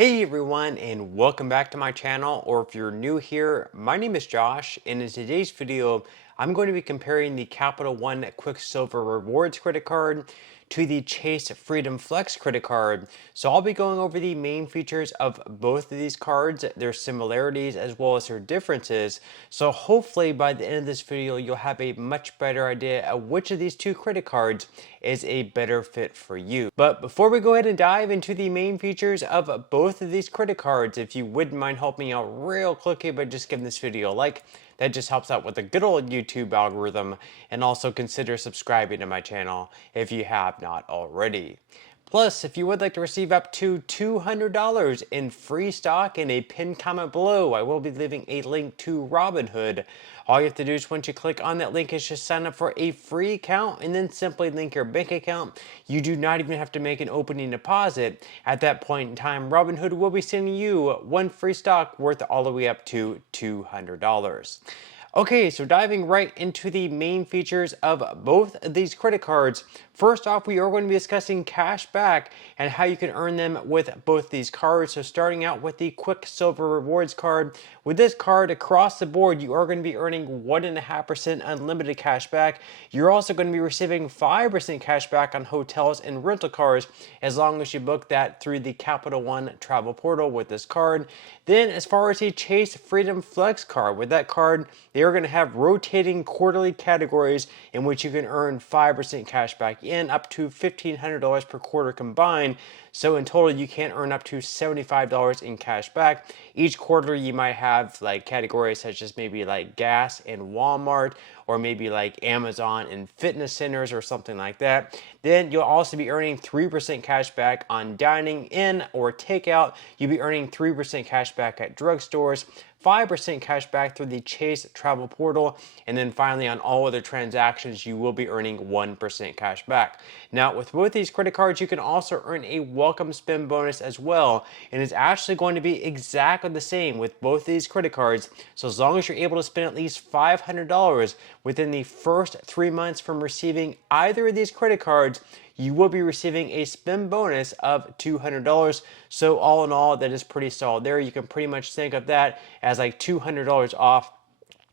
Hey everyone, and welcome back to my channel, or if you're new here, my name is Josh, and in today's video I'm going to be comparing the Capital One Quicksilver Rewards credit card to the Chase Freedom Flex credit card. So I'll be going over the main features of both of these cards, their similarities as well as their differences. So hopefully by the end of this video you'll have a much better idea of which of these two credit cards is a better fit for you. But before we go ahead and dive into the main features of both of these credit cards, if you wouldn't mind helping me out real quickly by just giving this video a like, that just helps out with the good old YouTube algorithm, and also consider subscribing to my channel if you have not already. Plus, if you would like to receive up to $200 in free stock in a pinned comment below, I will be leaving a link to Robinhood. All you have to do is once you click on that link is just sign up for a free account and then simply link your bank account. You do not even have to make an opening deposit. At that point in time, Robinhood will be sending you one free stock worth all the way up to $200. Okay, so diving right into the main features of both of these credit cards. First off, we are going to be discussing cash back and how you can earn them with both these cards. So starting out with the Quicksilver Rewards card. With this card, across the board, you are going to be earning 1.5% unlimited cash back. You're also going to be receiving 5% cash back on hotels and rental cars as long as you book that through the Capital One travel portal with this card. Then as far as the Chase Freedom Flex card, with that card, they are going to have rotating quarterly categories in which you can earn 5% cash back in up to $1,500 per quarter combined. So in total, you can earn up to $75 in cash back. Each quarter, you might have like categories such as maybe like gas and Walmart, or maybe like Amazon and fitness centers or something like that. Then you'll also be earning 3% cash back on dining in or takeout. You'll be earning 3% cash back at drugstores, 5% cash back through the Chase travel portal, and then finally on all other transactions you will be earning 1% cash back. Now with both these credit cards you can also earn a welcome spend bonus as well, and it's actually going to be exactly the same with both these credit cards. So as long as you're able to spend at least $500 within the first 3 months from receiving either of these credit cards, you will be receiving a spend bonus of $200. So all in all, that is pretty solid there. You can pretty much think of that as like $200 off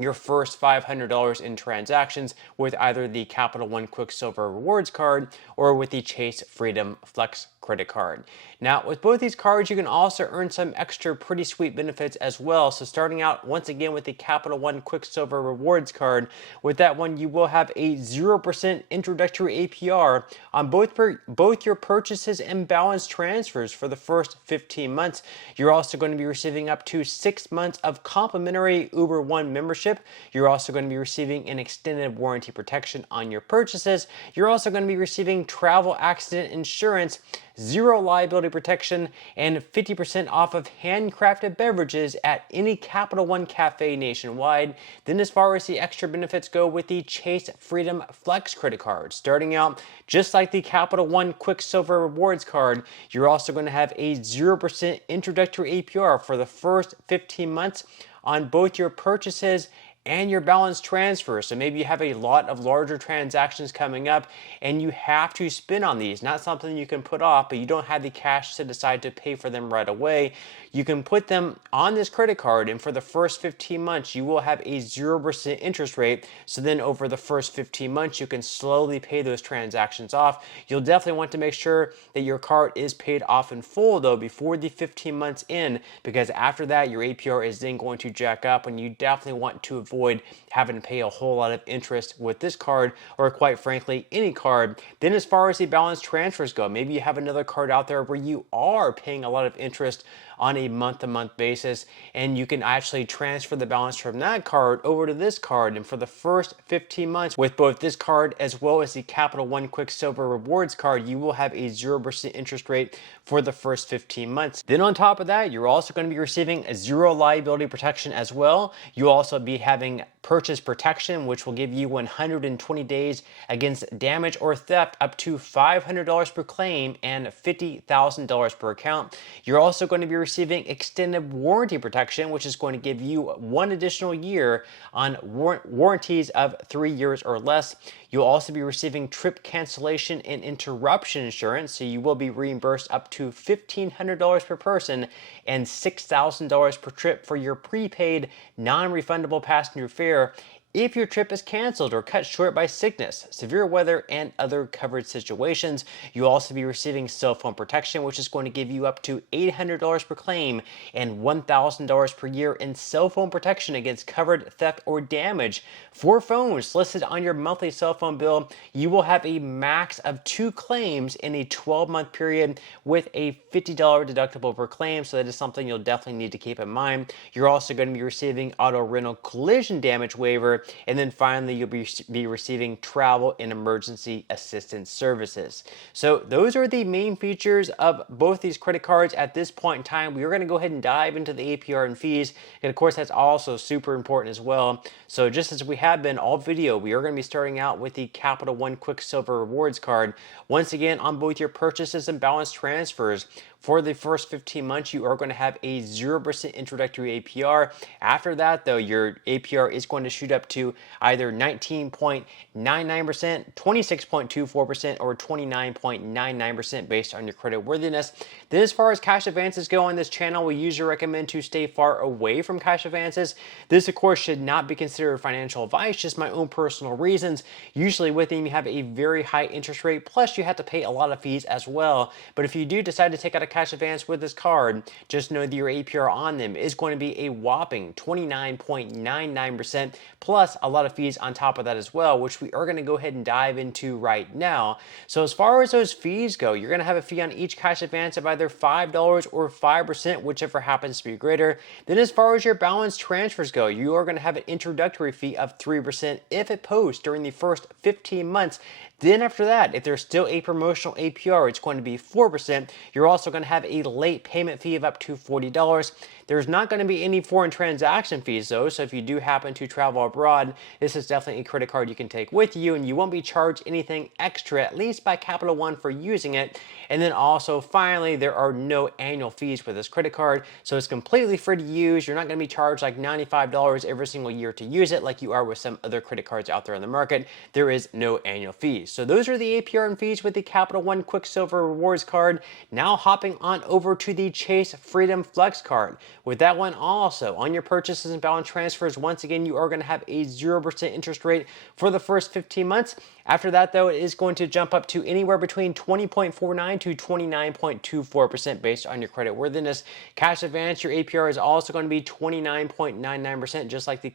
your first $500 in transactions with either the Capital One Quicksilver Rewards card or with the Chase Freedom Flex credit card. Now with both these cards you can also earn some extra pretty sweet benefits as well. So starting out once again with the Capital One Quicksilver Rewards card, with that one you will have a 0% introductory APR on both your purchases and balance transfers for the first 15 months. You're also going to be receiving up to 6 months of complimentary Uber One membership. You're also going to be receiving an extended warranty protection on your purchases. You're also going to be receiving travel accident insurance, 0 liability protection, and 50% off of handcrafted beverages at any Capital One cafe nationwide. Then as far as the extra benefits go with the Chase Freedom Flex credit card, starting out just like the Capital One Quicksilver Rewards card, you're also going to have a 0% introductory APR for the first 15 months on both your purchases and your balance transfer. So maybe you have a lot of larger transactions coming up and you have to spend on these, not something you can put off, but you don't have the cash to decide to pay for them right away. You can put them on this credit card, and for the first 15 months you will have a 0% interest rate. So then over the first 15 months you can slowly pay those transactions off. You'll definitely want to make sure that your card is paid off in full though before the 15 months in, because after that your APR is then going to jack up, and you definitely want to avoid having to pay a whole lot of interest with this card, or quite frankly any card. Then as far as the balance transfers go, maybe you have another card out there where you are paying a lot of interest on a month-to-month basis, and you can actually transfer the balance from that card over to this card. And for the first 15 months with both this card as well as the Capital One Quicksilver Rewards card, you will have a 0% interest rate for the first 15 months. Then on top of that, you're also going to be receiving a 0 liability protection as well. You'll also be having purchase protection, which will give you 120 days against damage or theft up to $500 per claim and $50,000 per account. You're also going to be receiving extended warranty protection, which is going to give you 1 additional year on warranties of 3 years or less. You'll also be receiving trip cancellation and interruption insurance, so you will be reimbursed up to $1,500 per person and $6,000 per trip for your prepaid non-refundable passenger fare if your trip is canceled or cut short by sickness, severe weather, and other covered situations. You'll also be receiving cell phone protection, which is going to give you up to $800 per claim and $1,000 per year in cell phone protection against covered theft or damage. For phones listed on your monthly cell phone bill, you will have a max of 2 claims in a 12-month period with a $50 deductible per claim, so that is something you'll definitely need to keep in mind. You're also going to be receiving auto rental collision damage waiver, and then finally you'll be receiving travel and emergency assistance services. So those are the main features of both these credit cards at this point in time. We are going to go ahead and dive into the APR and fees, and of course that's also super important as well. So just as we have been all video, we are going to be starting out with the Capital One Quicksilver Rewards card. Once again, on both your purchases and balance transfers, for the first 15 months, you are going to have a 0% introductory APR. After that, though, your APR is going to shoot up to either 19.99%, 26.24%, or 29.99% based on your credit worthiness. Then as far as cash advances go on this channel, we usually recommend to stay far away from cash advances. This, of course, should not be considered financial advice, just my own personal reasons. Usually with them, you have a very high interest rate, plus you have to pay a lot of fees as well. But if you do decide to take out a cash advance with this card, just know that your APR on them is going to be a whopping 29.99%, plus a lot of fees on top of that as well, which we are going to go ahead and dive into right now. So as far as those fees go, you're going to have a fee on each cash advance of either $5 or 5%, whichever happens to be greater. Then as far as your balance transfers go, you are going to have an introductory fee of 3% if it posts during the first 15 months. Then after that, if there's still a promotional APR, it's going to be 4%. You're also going to have a late payment fee of up to $40. There's not going to be any foreign transaction fees though, so if you do happen to travel abroad, this is definitely a credit card you can take with you, and you won't be charged anything extra, at least by Capital One, for using it. And then also, finally, there are no annual fees with this credit card, so it's completely free to use. You're not going to be charged like $95 every single year to use it like you are with some other credit cards out there on the market. There is no annual fees. So those are the APR and fees with the Capital One Quicksilver Rewards card. Now hopping on over to the Chase Freedom Flex card. With that one also, on your purchases and balance transfers, once again, you are going to have a 0% interest rate for the first 15 months. After that, though, it is going to jump up to anywhere between 20.49 to 29.24% based on your credit worthiness. Cash advance, your APR is also going to be 29.99%, just like the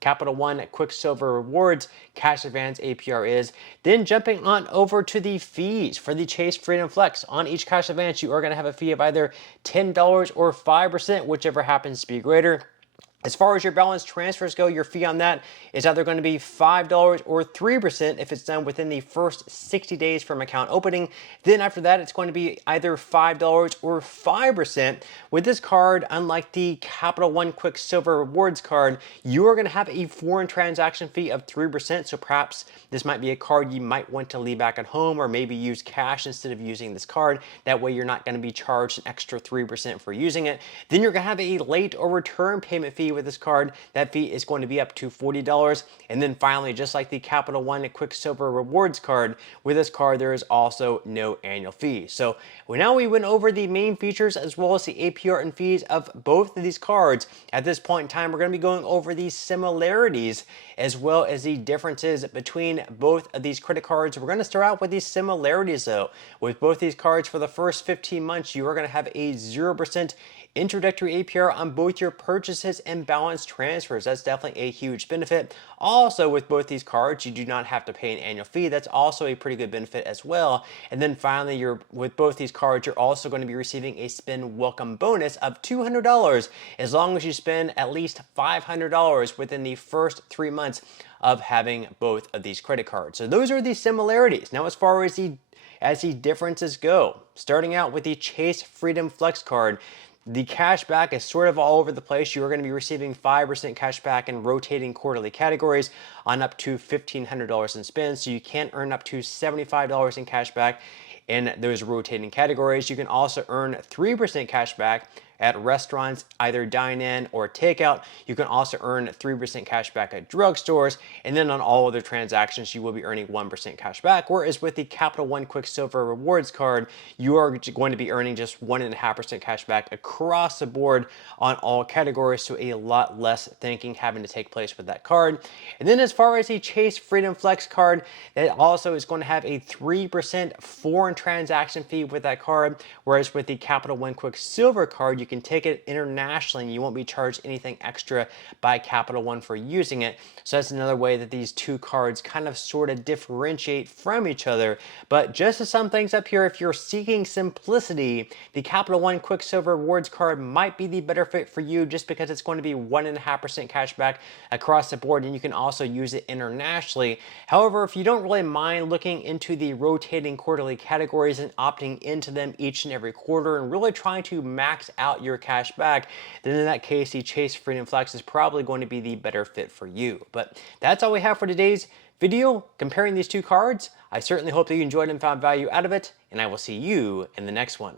Capital One Quicksilver Rewards cash advance APR is. Then jumping on over to the fees for the Chase Freedom Flex. On each cash advance, you are going to have a fee of either $10 or 5%, whichever happens to be greater. As far as your balance transfers go, your fee on that is either going to be $5 or 3% if it's done within the first 60 days from account opening. Then after that, it's going to be either $5 or 5%. With this card, unlike the Capital One Quicksilver Rewards card, you are going to have a foreign transaction fee of 3%. So perhaps this might be a card you might want to leave back at home, or maybe use cash instead of using this card. That way you're not going to be charged an extra 3% for using it. Then you're going to have a late or return payment fee with this card. That fee is going to be up to $40. And then finally, just like the Capital One Quicksilver Rewards card, with this card there is also no annual fee. So now we went over the main features as well as the APR and fees of both of these cards. At this point in time, we're going to be going over the similarities as well as the differences between both of these credit cards. We're going to start out with these similarities though. With both these cards, for the first 15 months, you are going to have a 0% introductory APR on both your purchases and balance transfers. That's definitely a huge benefit. Also, with both these cards, you do not have to pay an annual fee. That's also a pretty good benefit as well. And then finally, with both these cards, you're also going to be receiving a spend welcome bonus of $200 as long as you spend at least $500 within the first 3 months of having both of these credit cards. So those are the similarities. Now, as far as the differences go, starting out with the Chase Freedom Flex card, the cash back is sort of all over the place. You are going to be receiving 5% cash back in rotating quarterly categories on up to $1,500 in spends. So you can earn up to $75 in cash back in those rotating categories. You can also earn 3% cash back at restaurants, either dine-in or takeout. You can also earn 3% cash back at drugstores, and then on all other transactions, you will be earning 1% cash back. Whereas with the Capital One Quicksilver Rewards card, you are going to be earning just 1.5% cash back across the board on all categories, so a lot less thinking having to take place with that card. And then as far as the Chase Freedom Flex card, that also is going to have a 3% foreign transaction fee with that card, whereas with the Capital One Quicksilver card, you can take it internationally and you won't be charged anything extra by Capital One for using it. So that's another way that these two cards kind of sort of differentiate from each other. But just to sum things up here, if you're seeking simplicity, the Capital One Quicksilver Rewards card might be the better fit for you, just because it's going to be 1.5% cash back across the board, and you can also use it internationally. However, if you don't really mind looking into the rotating quarterly categories and opting into them each and every quarter and really trying to max out your cash back, then in that case, the Chase Freedom Flex is probably going to be the better fit for you. But that's all we have for today's video comparing these two cards. I certainly hope that you enjoyed and found value out of it, and I will see you in the next one.